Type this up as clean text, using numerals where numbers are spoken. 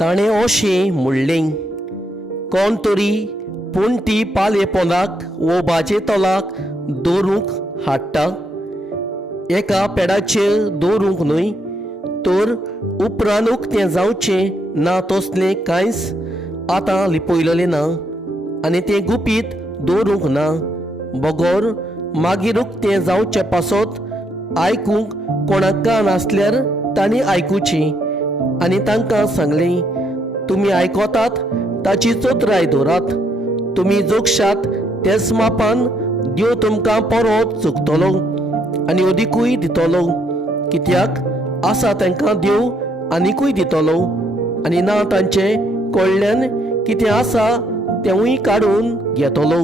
ताणें अशें म्हणलें, कोण तरी पूण ती पालये पोंदाक वो भाजे तोलाक दवरूंक हाडटा, एका पेडाचेर दवरूंक न्हय, तर उपरांत उक्तें जावचें ना तसलें कांयच आतां लिपयलेलें ना, आनी तें गुपीत दवरूंक ना. बगोर मागीर उक्तें जावचे पासत आयकूंक कोणाक कान आसल्यार तांणी आयकुचें. आनी तांकां सांगलें, तुमी आयकोतात ताची चोत्राय दवरात. तुमी जोगशात तेच मापान देव तुमकां परत चुकतलो आनी अदिकूय दितलो, कित्याक आसा तांकां देव आनिकूय दितलो, आनी ना तांचे कडल्यान कितें आसा तेंवूय काडून घेतलो.